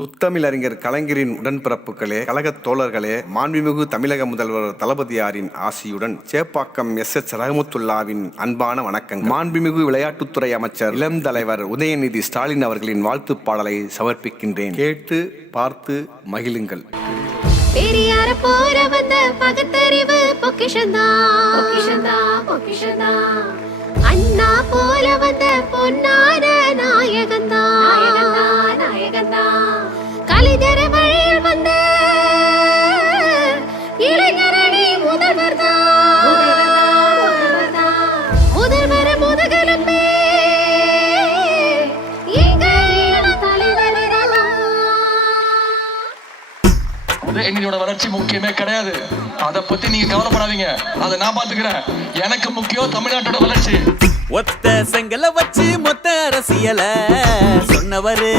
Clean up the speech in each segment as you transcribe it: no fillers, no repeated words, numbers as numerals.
முத்தமிழறிஞர் கலைஞரின் உடன்பிறப்புகளே, கழகத் தோழர்களே, மாண்புமிகு தமிழக முதல்வர் தளபதியாரின் ஆசியுடன் சேப்பாக்கம் எஸ் ரஹமத்துல்லாவின் அன்பான வணக்கங்கள். மாண்புமிகு விளையாட்டுத்துறை அமைச்சர் இளம் தலைவர் உதயநிதி ஸ்டாலின் அவர்களின் வாழ்த்துப் பாடலை சமர்ப்பிக்கின்றேன். கேட்டு பார்த்து மகிழுங்கள். பெரியார போற வந்த பகுத்தறிவு பொக்கிஷந்தா அண்ணா போல வந்த பொன்னான நாயகந்தா கலைஞர வழியில் வந்த இளைஞரணி முதல்வர்தா முதுகலம்பே எங்களோட வளர்ச்சி முக்கியமே கிடையாது. அதை பத்தி நீங்க கவலைப்படாதீங்க, அதை நான் பாத்துக்கிறேன். எனக்கு முக்கியம் தமிழ்நாட்டோட வளர்ச்சி. ஒத்த செங்கல வச்சு மொத்த அரசியல சொன்னவரு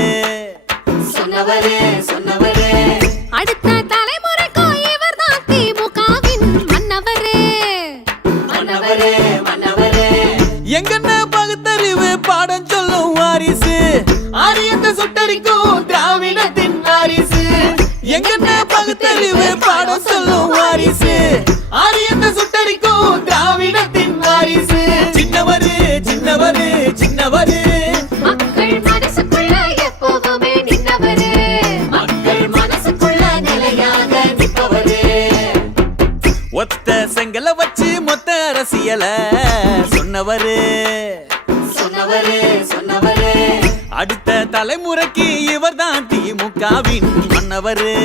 அடுத்த தலைமுறைக்கும் இவர் தான் திமுகவின் மன்னவரே. எங்கன்ன பகுத்தறிவு பாடம் சொல்லும் வாரிசு, ஆரியத்தை சுட்டரிக்கும் திராவிடத்தின் வாரிசு. எங்கன்ன பகுத்தறிவு பாடம் சொல்லும் வாரிசு, ஆரியத்தை சுட்டரிக்கும் திராவிடத்தின் வாரிசு. சின்னவரு மக்கள் மனசுக்குள்ள எப்போதுமே நின்னவரு, மக்கள் மனசுக்குள்ள நிலையாக நிற்பவரு. ஒத்த செங்கல வச்சு மொத்த அரசியல சொன்னவரு அடுத்த தலைமுறைக்கு இவர் தான் திமுகவின் மன்னவரு.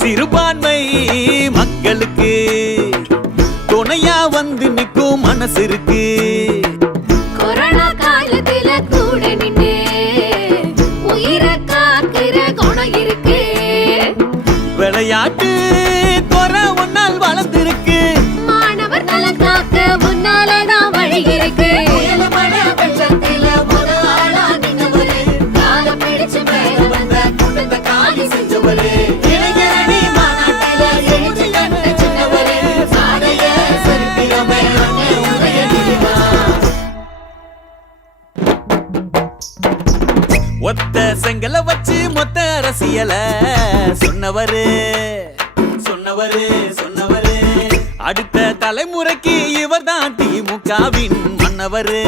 சிறுபான்மை மக்களுக்கு துணையா வந்து நிற்கும் மனசு இருக்கு. கொரோனா காலத்துல கூட நின்னு உயிரை காக்கிற குணம் இருக்கு. விளையாட்டு துறை உன்னால் வளர்ந்திருக்கு. மாணவர் நலன் காக்க முன்னாலதான் வழி இருக்கு. ஒத்த செங்கல வச்சு மொத்த அரசியல சொன்னவரு அடுத்த தலைமுறைக்கு இவர் தான் திமுகவின் மன்னவரு.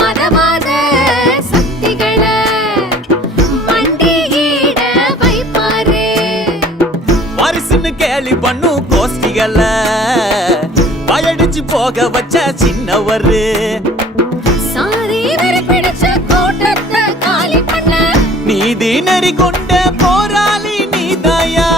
மதவாத சக்திகளை வண்டியிட வைப்பாரு. வாரிசுன்னு கேலி பண்ணும் கோஷ்டிகள பயடிச்சு போக வச்ச சின்னவரு. சாதி வெறி பிடிச்ச கூட்டத்தை காலி பண்ண நீதி நெறி கொண்ட போராளி நீதாயா.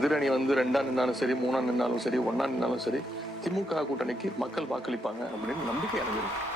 எதிரணி வந்து 2ஆ நின்னாலும் சரி, 3ஆ நின்னாலும் சரி, 1ஆ நின்னாலும் சரி, திமுக கூட்டணிக்கு மக்கள் வாக்களிப்பாங்க அப்படின்னு நம்பிக்கை எனக்கு இருக்கு.